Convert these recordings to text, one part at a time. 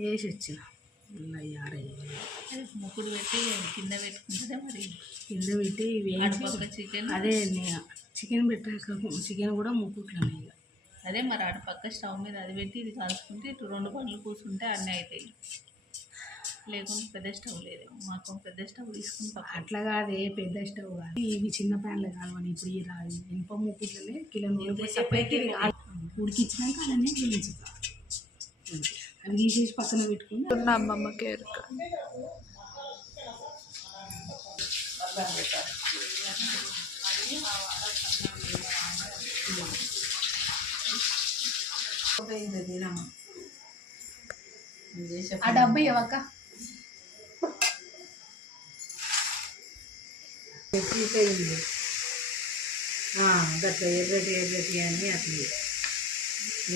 వేసి వచ్చిన ముక్కుడు పెట్టి కింద పెట్టుకుంటే మరి కింద పెట్టి చికెన్ అదే చికెన్ పెట్టాక చికెన్ కూడా ముక్కుట్లోనే ఇక అదే మరి అటు పక్క స్టవ్ మీద అది పెట్టి ఇది కాల్చుకుంటే ఇటు 2 పనులు కూర్చుంటే అన్నీ అవుతాయి. లేకుంటే పెద్ద స్టవ్ లేదు, మాకు పెద్ద స్టవ్ తీసుకుని అట్లా కాదే, పెద్ద స్టవ్ కాదు, ఇవి చిన్న ప్యాన్లు కావాలి. ఇప్పుడు ఈ ఇనుప ముక్కుట్లనే కిలో ఉడికిచ్చినాక అలానే వేయించుతా. అవి తీసేసి పక్కన పెట్టుకుని అమ్మమ్మకి ఆ డబ్బు ఇవ్వక గట్ల ఎర్రటి అని అట్లా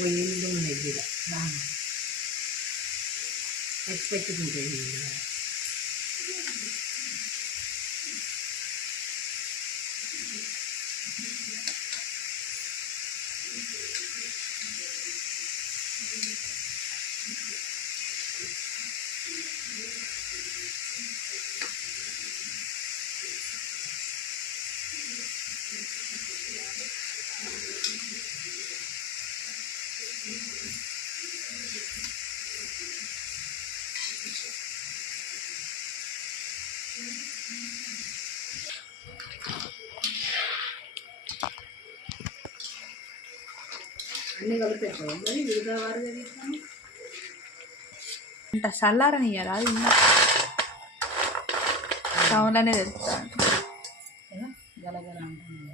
ఇల్లు ఉన్నాయి కూడా ఎక్స్పెక్ట్ ఉంటాయి. అన్నీ కలిపేస్తాం మరి విడిగా వారుగా తీస్తాను. అంత చల్లారనియ్యారా టౌన్ అనేది తెలుస్తాను గలగల అంటున్నాను.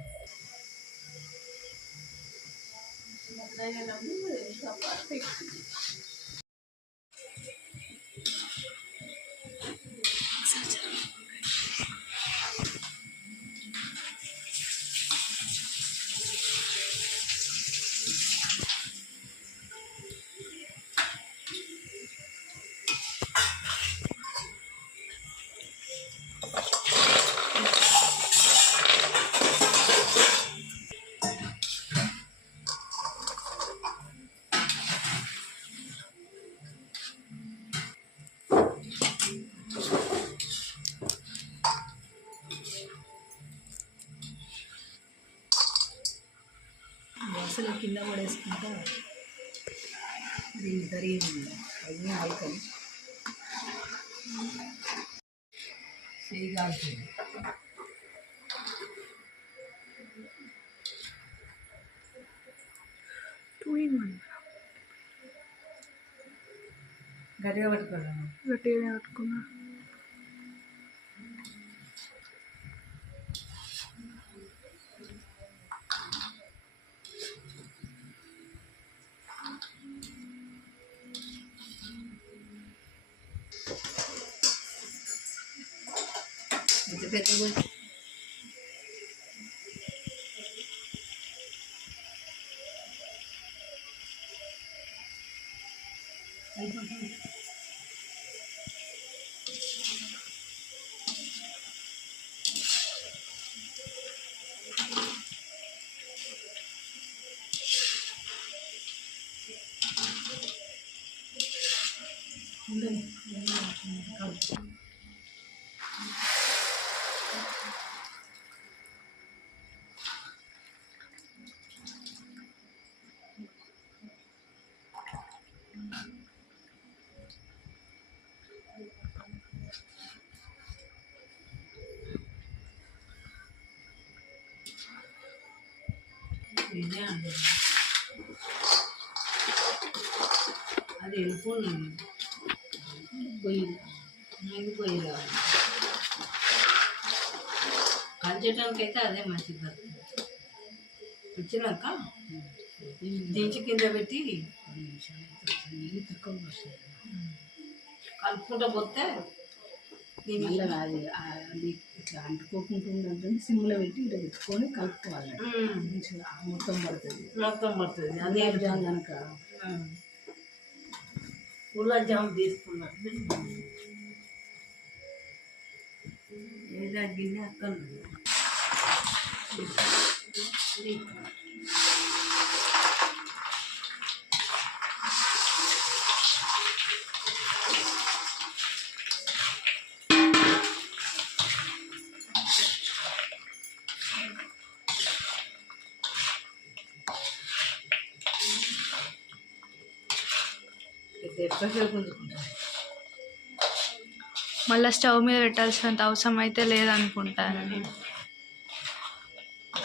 అసలు కింద పడేసుకుంటా దీన్ని తరిగి అన్నీ అయిపోయి చేయగాల్సింది. గట్టిగా పట్టుకోవాలి, గట్టిగా పట్టుకున్నా. పెద్ద ఉండని కలుపు. ఇదే అండి అది వెళ్ళిపోయింది పొయ్యి ఇది పోయి రావాలి కాల్చడానికి అయితే అదే మంచిది వచ్చినాక దించి కింద పెట్టి నీళ్ళు తక్కువ వస్తుంది. కలుపుకుంటూ పోతే మళ్ళీ అది ఇట్లా అంటుకోకుండా ఉండాలంటే సిమ్లో పెట్టి ఇట్లా పెట్టుకొని కలుపుకోవాలి. మంచిగా మొత్తం పడుతుంది. మొత్తం పడుతుంది అదే గులాబ్ జామ్ కనుక గులాబ్ జామ్ తీసుకున్నాను ఏదో గిన్నె అక్కడ ఎక్కువసేపు ఉంచుకుంటాను మళ్ళీ స్టవ్ మీద పెట్టాల్సినంత అవసరం అయితే లేదనుకుంటాను.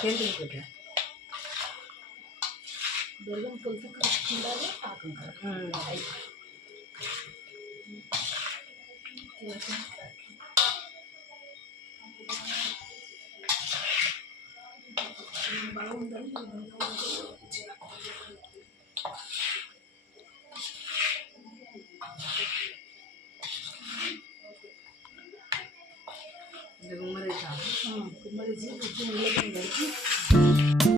చేతులు పెట్టా బెల్లం కొలత కలుపుకుంటారు పాకం బాగుందని గుమ్మడి కుమ్మరి కొంచెం ఉల్లగడ్డ కలిపి